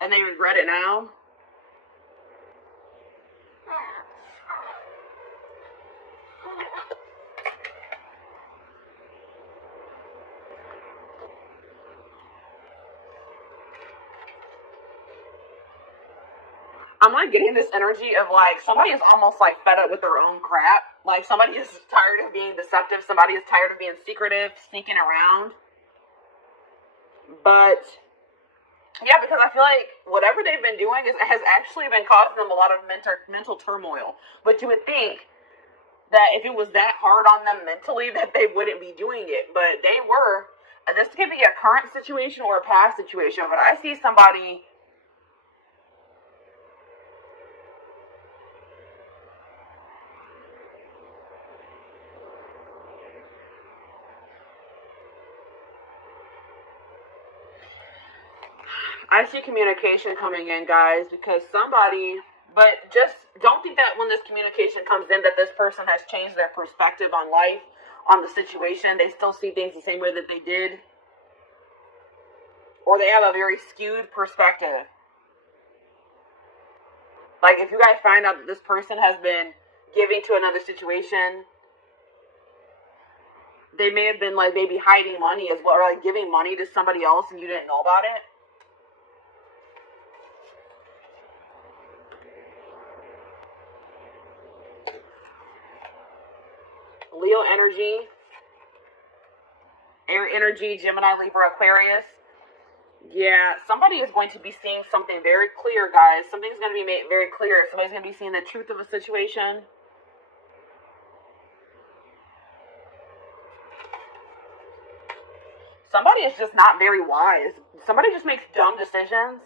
and they regret it now. I'm like getting this energy of like somebody is almost like fed up with their own crap. Like somebody is tired of being deceptive. Somebody is tired of being secretive, sneaking around. But yeah, because I feel like whatever they've been doing has actually been causing them a lot of mental turmoil. But you would think that if it was that hard on them mentally that they wouldn't be doing it. But they were. And this could be a current situation or a past situation. But I see somebody... I see communication coming in, guys, because somebody... But just don't think that when this communication comes in that this person has changed their perspective on life, on the situation. They still see things the same way that they did. Or they have a very skewed perspective. Like, if you guys find out that this person has been giving to another situation, they may have been, like, maybe hiding money as well, or, like, giving money to somebody else and you didn't know about it. Leo energy, air energy, Gemini, Libra, Aquarius. Yeah, somebody is going to be seeing something very clear, guys. Something's going to be made very clear. Somebody's going to be seeing the truth of a situation. Somebody is just not very wise. Somebody just makes dumb decisions.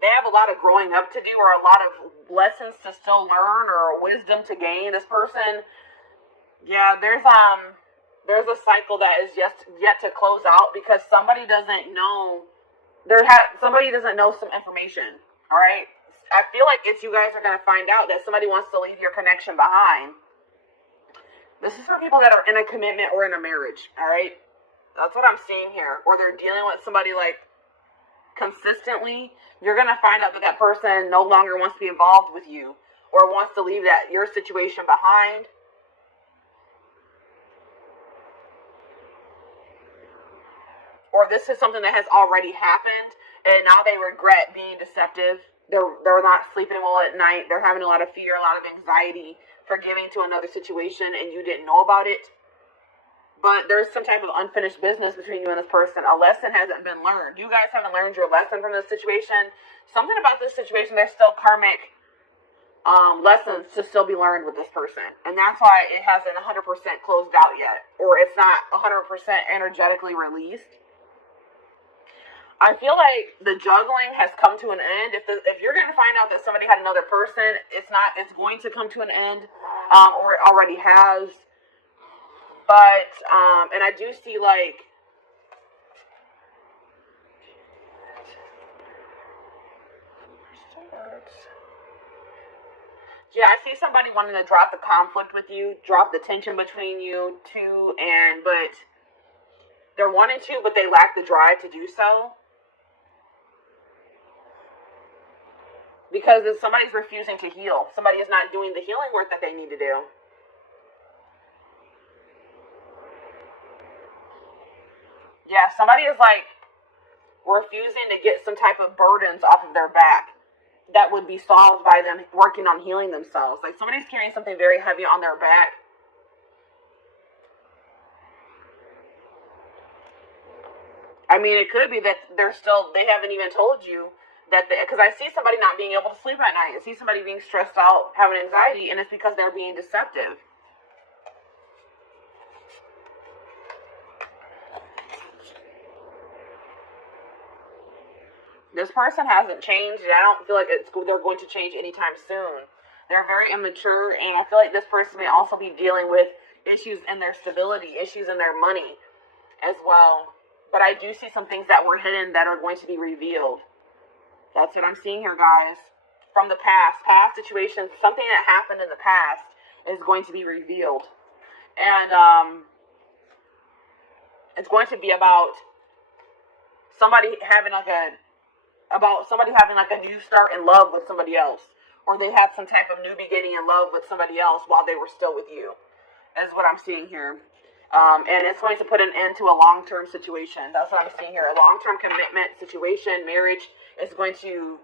They have a lot of growing up to do, or a lot of lessons to still learn, or wisdom to gain. This person, yeah, there's a cycle that is yet to close out because somebody doesn't know. Somebody doesn't know some information. All right, I feel like it's you guys are gonna find out that somebody wants to leave your connection behind. This is for people that are in a commitment or in a marriage. All right, that's what I'm seeing here. Or they're dealing with somebody like consistently. You're going to find out that that person no longer wants to be involved with you or wants to leave your situation behind. Or this is something that has already happened and now they regret being deceptive. They're not sleeping well at night. They're having a lot of fear, a lot of anxiety for giving to another situation and you didn't know about it. But there's some type of unfinished business between you and this person. A lesson hasn't been learned. You guys haven't learned your lesson from this situation. Something about this situation, there's still karmic lessons to still be learned with this person. And that's why it hasn't 100% closed out yet. Or it's not 100% energetically released. I feel like the juggling has come to an end. If you're going to find out that somebody had another person, it's going to come to an end. Or it already has. But, and I do see, like, yeah, I see somebody wanting to drop the conflict with you, drop the tension between you two, but they're wanting to, but they lack the drive to do so. Because somebody's refusing to heal. Somebody is not doing the healing work that they need to do. Yeah, somebody is like refusing to get some type of burdens off of their back that would be solved by them working on healing themselves. Like somebody's carrying something very heavy on their back. I mean, it could be that they haven't even told you that, because I see somebody not being able to sleep at night. I see somebody being stressed out, having anxiety, and it's because they're being deceptive. This person hasn't changed, and I don't feel like they're going to change anytime soon. They're very immature, and I feel like this person may also be dealing with issues in their stability, issues in their money as well. But I do see some things that were hidden that are going to be revealed. That's what I'm seeing here, guys. From the past situations, something that happened in the past is going to be revealed. And it's going to be about somebody having like a new start in love with somebody else, or they had some type of new beginning in love with somebody else while they were still with you, is what I'm seeing here. And it's going to put an end to a long-term situation. That's what I'm seeing here. A long-term commitment situation, marriage, is going to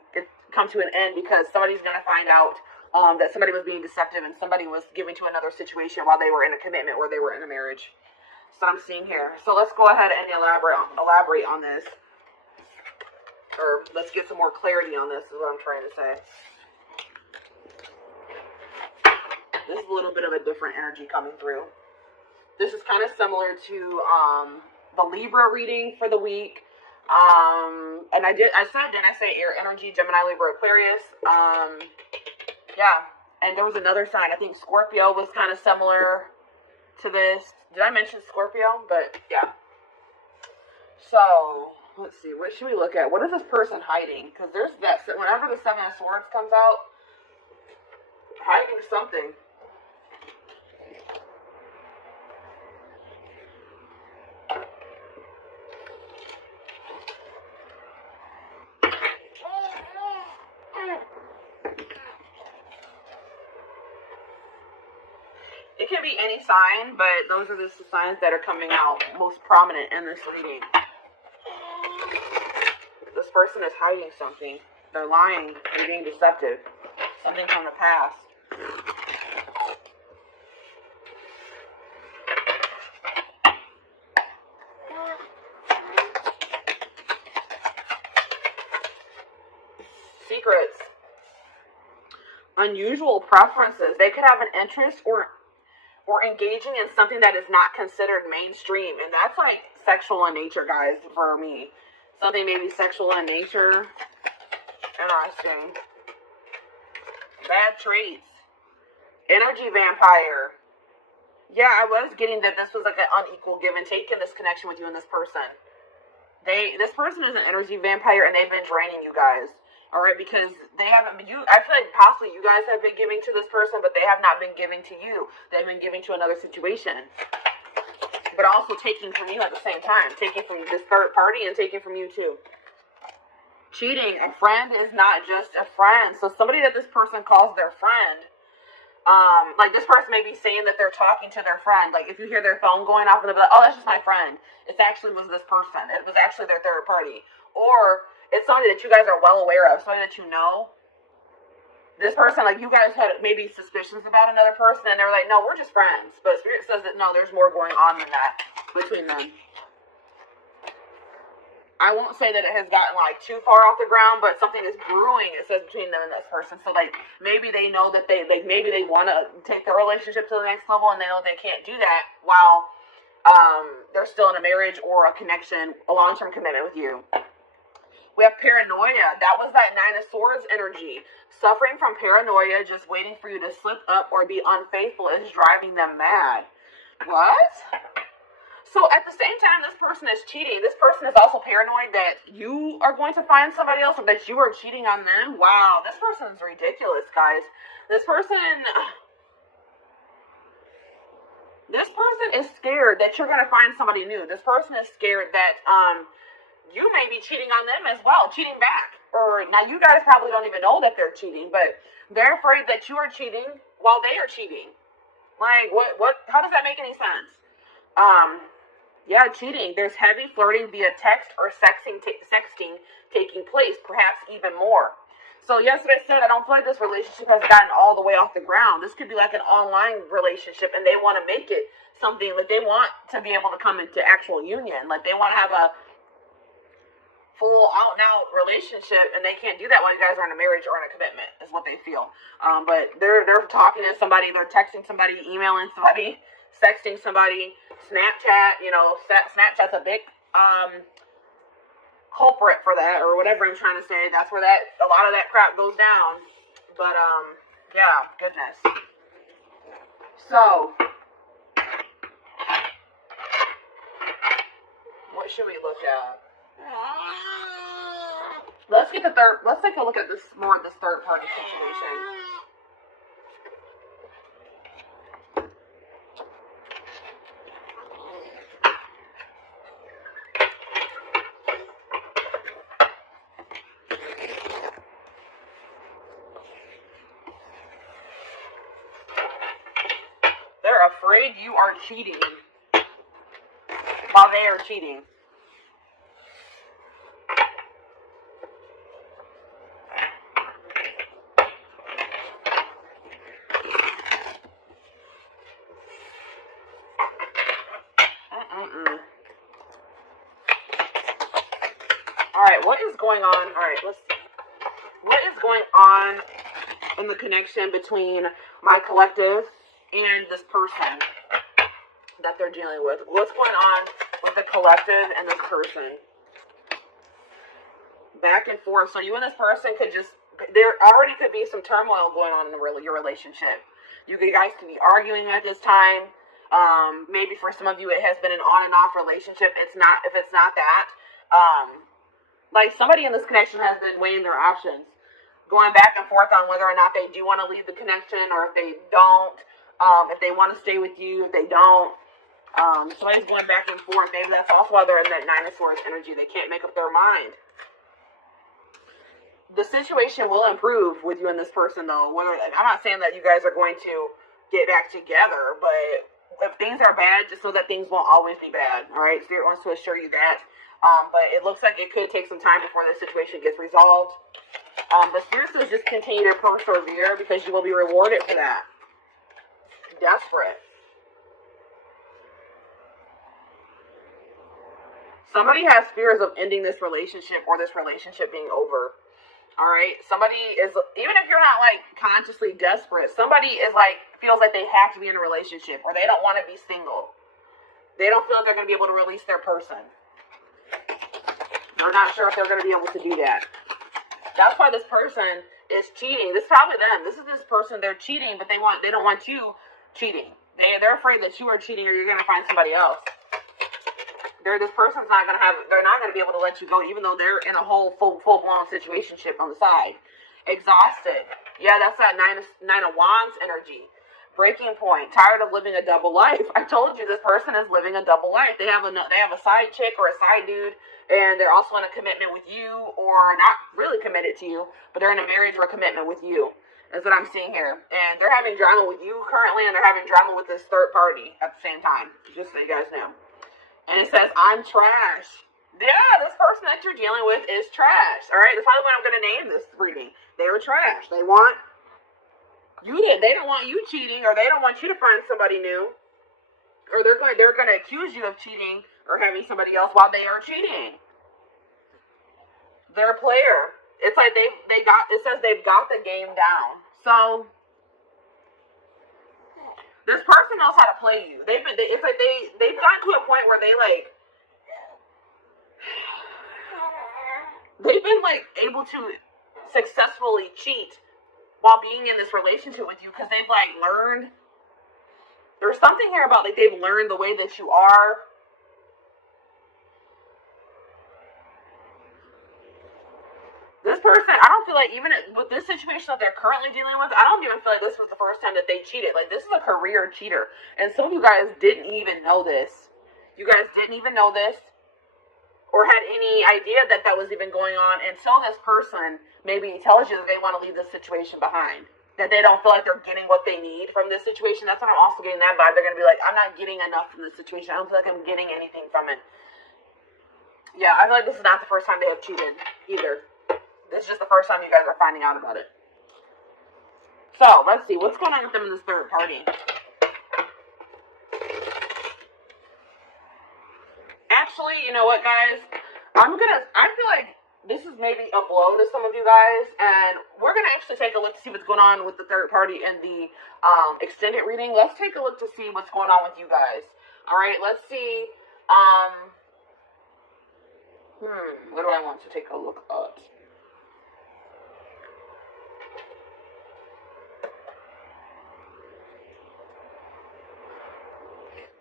come to an end because somebody's going to find out that somebody was being deceptive and somebody was giving to another situation while they were in a commitment or they were in a marriage. That's what I'm seeing here. So let's go ahead and elaborate on this. Or let's get some more clarity on this, is what I'm trying to say. This is a little bit of a different energy coming through. This is kind of similar to the Libra reading for the week. And didn't I say air energy, Gemini, Libra, Aquarius? Yeah. And there was another sign. I think Scorpio was kind of similar to this. Did I mention Scorpio? But yeah. So let's see. What should we look at? What is this person hiding? Because there's that. Whenever the Seven of Swords comes out, hiding something. It can be any sign, but those are just the signs that are coming out most prominent in this reading. This person is hiding something. They're lying and being deceptive. Something from the past. Secrets. Unusual preferences. They could have an interest or engaging in something that is not considered mainstream. And that's like sexual in nature, guys, for me. Something maybe sexual in nature. Interesting. Bad traits. Energy vampire. Yeah, I was getting that this was like an unequal give and take in this connection with you and this person. This person is an energy vampire and they've been draining you guys. Alright, because they haven't been, I feel like possibly you guys have been giving to this person, but they have not been giving to you. They've been giving to another situation. But also taking from you at the same time. Taking from this third party and taking from you too. Cheating. A friend is not just a friend. So somebody that this person calls their friend, like this person may be saying that they're talking to their friend. Like if you hear their phone going off and they'll be like, oh, that's just my friend. It actually was this person. It was actually their third party. Or it's somebody that you guys are well aware of, somebody that you know. This person, like you guys had maybe suspicions about another person, and they were like, no, we're just friends. But Spirit says that no, there's more going on than that between them. I won't say that it has gotten like too far off the ground, but something is brewing, it says, between them and this person. So like maybe they know that maybe they want to take their relationship to the next level, and they know they can't do that while they're still in a marriage or a connection, a long-term commitment with you. We have paranoia. That was that Nine of Swords energy. Suffering from paranoia, just waiting for you to slip up or be unfaithful, is driving them mad. What? So at the same time this person is cheating, this person is also paranoid that you are going to find somebody else or that you are cheating on them. Wow, this person is ridiculous, guys. This person is scared that you're going to find somebody new. This person is scared that you may be cheating on them as well, cheating back. Or now you guys probably don't even know that they're cheating, but they're afraid that you are cheating while they are cheating. Like what how does that make any sense? Yeah, cheating. There's heavy flirting via text or sexting taking place, perhaps even more. So yes, like I said, I don't feel like this relationship has gotten all the way off the ground. This could be like an online relationship and they want to make it something, like they want to be able to come into actual union. Like they want to have a full out and out relationship, and they can't do that while you guys are in a marriage or in a commitment, is what they feel. But they're talking to somebody, they're texting somebody, emailing somebody, sexting somebody, Snapchat. Snapchat's a big culprit for that, or whatever I'm trying to say. That's where a lot of that crap goes down. But yeah, goodness. So what should we look at? Let's take a look at this third party situation. are afraid you are cheating while they are cheating. Alright, what is going on? Alright, let's see. What is going on in the connection between my collective and this person that they're dealing with? What's going on with the collective and this person? Back and forth. So you and this person could just, there already could be some turmoil going on in your relationship. You guys could be arguing at this time. Maybe for some of you it has been an on and off relationship. If it's not that, like somebody in this connection has been weighing their options, going back and forth on whether or not they do want to leave the connection, or if they don't, if they want to stay with you, if they don't. Somebody's going back and forth. Maybe that's also why they're in that Nine of Swords energy. They can't make up their mind. The situation will improve with you and this person, though. I'm not saying that you guys are going to get back together, but if things are bad, just know that things won't always be bad. All right, Spirit wants to assure you that. But it looks like it could take some time before this situation gets resolved. But Spirit says just continue to persevere, because you will be rewarded for that. Desperate. Somebody has fears of ending this relationship, or this relationship being over. Alright? Somebody is, even if you're not like consciously desperate, somebody is like, feels like they have to be in a relationship, or they don't want to be single. They don't feel like they're going to be able to release their person. They're not sure if they're going to be able to do that. That's why this person is cheating. This is probably them. This is this person. They're cheating, but they don't want you cheating. They're afraid that you are cheating, or you're going to find somebody else. This person's not going to they're not going to be able to let you go, even though they're in a whole full-blown situationship on the side. Exhausted. Yeah, that's that Nine of Wands energy. Breaking point. Tired of living a double life. I told you this person is living a double life. They have a side chick or a side dude, and they're also in a commitment with you, or not really committed to you, but they're in a marriage or a commitment with you. That's what I'm seeing here. And they're having drama with you currently, and they're having drama with this third party at the same time. Just so you guys know. And it says, I'm trash. Yeah, this person that you're dealing with is trash. Alright, that's probably what I'm going to name this reading. They are trash. They don't want you cheating, or they don't want you to find somebody new, or they're going to accuse you of cheating or having somebody else while they are cheating. They're a player. It's like it says they've got the game down. So this person knows how to play you. They've gotten to a point where they've been able to successfully cheat while being in this relationship with you, because they've learned. There's something here about they've learned the way that you are. This person, I don't feel like, even with this situation that they're currently dealing with, I don't even feel like this was the first time that they cheated. This is a career cheater. And some of you guys didn't even know this. You guys didn't even know this, or had any idea that was even going on, until this person maybe tells you that they want to leave this situation behind. That they don't feel like they're getting what they need from this situation. That's what I'm also getting that vibe. They're going to be like, I'm not getting enough from this situation. I don't feel like I'm getting anything from it. Yeah, I feel like this is not the first time they have cheated either. This is just the first time you guys are finding out about it. So, let's see. What's going on with them in this third party? Actually, you know what, guys? I feel like this is maybe a blow to some of you guys, and we're going to actually take a look to see what's going on with the third party in the extended reading. Let's take a look to see what's going on with you guys. Alright, let's see. What do I want to take a look at?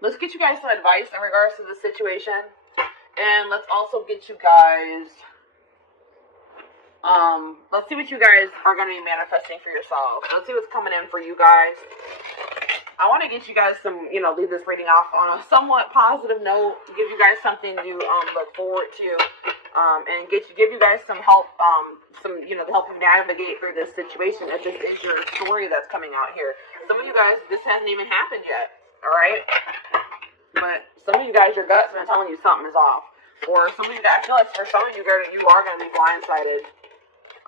Let's get you guys some advice in regards to the situation. And let's also get you guys, let's see what you guys are going to be manifesting for yourselves. Let's see what's coming in for you guys. I want to get you guys some, leave this reading off on a somewhat positive note, give you guys something to look forward to, and give you guys some help, to help you navigate through this situation. If this is your story that's coming out here. Some of you guys, this hasn't even happened yet. All right? But some of you guys, your gut's been telling you something is off. Or some of you guys, I feel like for some of you, you are going to be blindsided,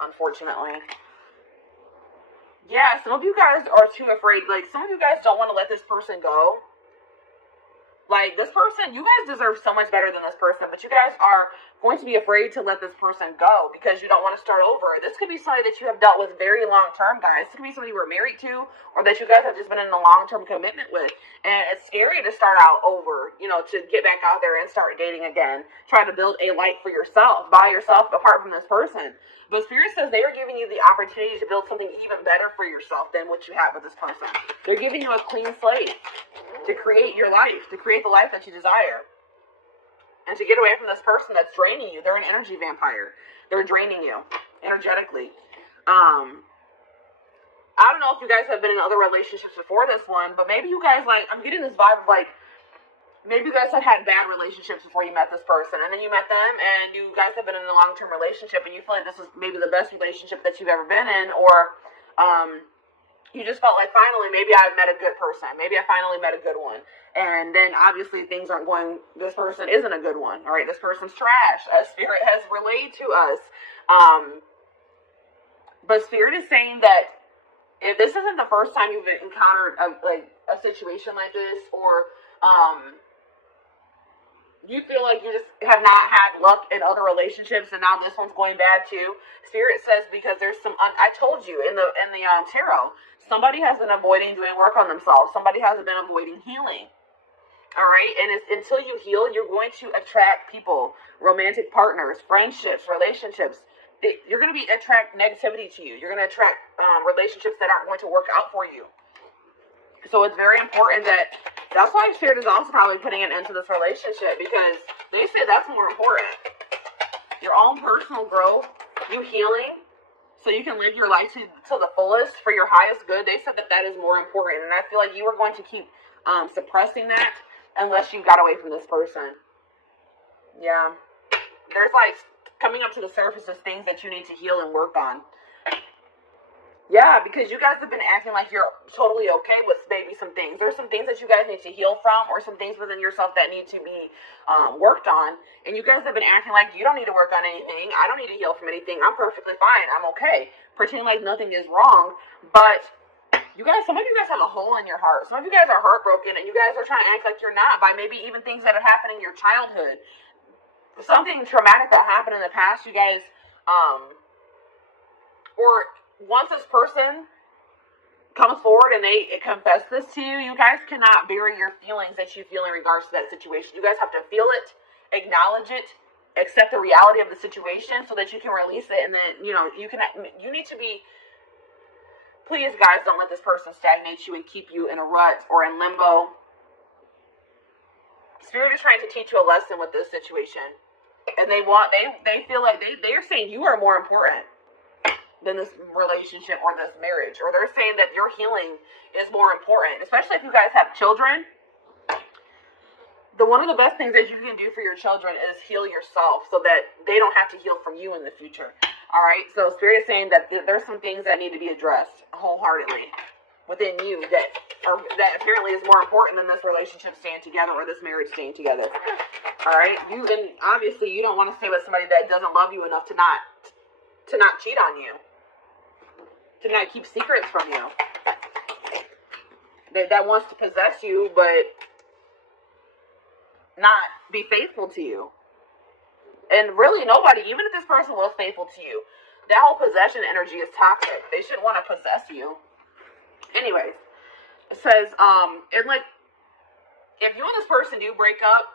unfortunately. Yeah, some of you guys are too afraid. Like, some of you guys don't want to let this person go. Like, this person, you guys deserve so much better than this person, but you guys are going to be afraid to let this person go because you don't want to start over. This could be somebody that you have dealt with very long term, guys. This could be somebody you were married to or that you guys have just been in a long-term commitment with. And it's scary to start out over, you know, to get back out there and start dating again. Try to build a life for yourself, by yourself, apart from this person. But Spirit says they are giving you the opportunity to build something even better for yourself than what you have with this person. They're giving you a clean slate to create your life, to create the life that you desire. And to get away from this person that's draining you. They're an energy vampire. They're draining you energetically. I don't know if you guys have been in other relationships before this one, but maybe you guys, like, I'm getting this vibe of, like, maybe you guys have had bad relationships before you met this person, and then you met them, and you guys have been in a long-term relationship, and you feel like this is maybe the best relationship that you've ever been in, or you just felt like, finally, maybe I've met a good person. Maybe I finally met a good one. And then, obviously, things aren't going, this person isn't a good one. All right, this person's trash, as Spirit has relayed to us. But Spirit is saying that if this isn't the first time you've encountered a situation like this, or you feel like you just have not had luck in other relationships, and now this one's going bad too. Spirit says because there's some. I told you in the tarot, somebody has been avoiding doing work on themselves. Somebody has been avoiding healing. All right, and until you heal, you're going to attract people, romantic partners, friendships, relationships. You're going to attract negativity to you. You're going to attract relationships that aren't going to work out for you. So it's very important that's why Spirit is also probably putting an end to this relationship, because they say that's more important. Your own personal growth, you healing, so you can live your life to the fullest for your highest good. They said that is more important. And I feel like you are going to keep suppressing that unless you got away from this person. Yeah. There's like coming up to the surface is things that you need to heal and work on. Yeah, because you guys have been acting like you're totally okay with maybe some things. There's some things that you guys need to heal from, or some things within yourself that need to be worked on. And you guys have been acting like you don't need to work on anything. I don't need to heal from anything. I'm perfectly fine. I'm okay. Pretending like nothing is wrong. But you guys, some of you guys have a hole in your heart. Some of you guys are heartbroken, and you guys are trying to act like you're not by maybe even things that have happened in your childhood. Something traumatic that happened in the past, you guys, or once this person comes forward and they confess this to you, you guys cannot bury your feelings that you feel in regards to that situation. You guys have to feel it, acknowledge it, accept the reality of the situation so that you can release it. And then, you need to be, please guys, don't let this person stagnate you and keep you in a rut or in limbo. Spirit is trying to teach you a lesson with this situation. And they feel like they're saying you are more important than this relationship or this marriage, or they're saying that your healing is more important, especially if you guys have children. One of the best things that you can do for your children is heal yourself so that they don't have to heal from you in the future. All right, so Spirit is saying that there's some things that need to be addressed wholeheartedly within you that apparently is more important than this relationship staying together or this marriage staying together. All right, and obviously you don't want to stay with somebody that doesn't love you enough to not cheat on you, to not keep secrets from you, that wants to possess you but not be faithful to you. And really nobody, even if this person was faithful to you, that whole possession energy is toxic. They shouldn't want to possess you. Anyways, it says, and like, if you and this person do break up,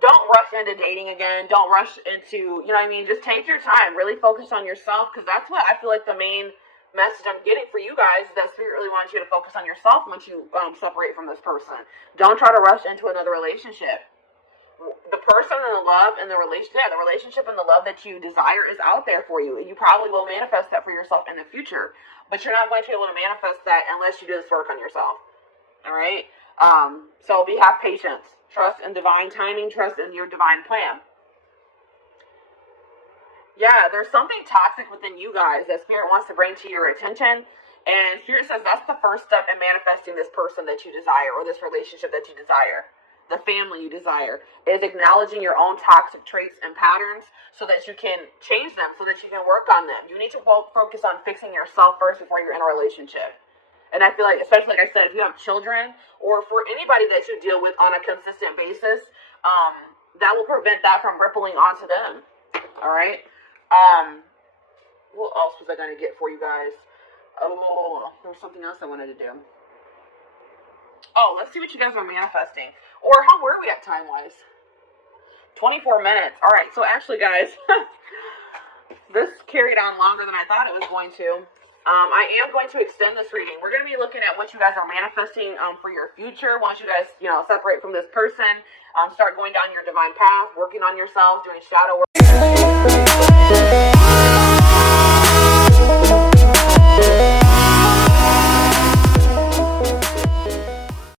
don't rush into dating again. Don't rush into, just take your time. Really focus on yourself, because that's what I feel like the main message I'm getting for you guys is that Spirit really wants you to focus on yourself once you separate from this person. Don't try to rush into another relationship. The person and the love and the relationship and the love that you desire is out there for you. And you probably will manifest that for yourself in the future. But you're not going to be able to manifest that unless you do this work on yourself. All right? So have patience. Trust in divine timing. Trust in your divine plan. Yeah, there's something toxic within you guys that Spirit wants to bring to your attention. And Spirit says that's the first step in manifesting this person that you desire, or this relationship that you desire, the family you desire, is acknowledging your own toxic traits and patterns so that you can change them, so that you can work on them. You need to focus on fixing yourself first before you're in a relationship. And I feel like, especially like I said, if you have children, or for anybody that you deal with on a consistent basis, that will prevent that from rippling onto them. All right. What else was I going to get for you guys? Oh, there was something else I wanted to do. Oh, let's see what you guys are manifesting. Or how were we at time-wise? 24 minutes. All right, so actually, guys, this carried on longer than I thought it was going to. I am going to extend this reading. We're going to be looking at what you guys are manifesting for your future. Once you guys, separate from this person, start going down your divine path, working on yourselves, doing shadow work.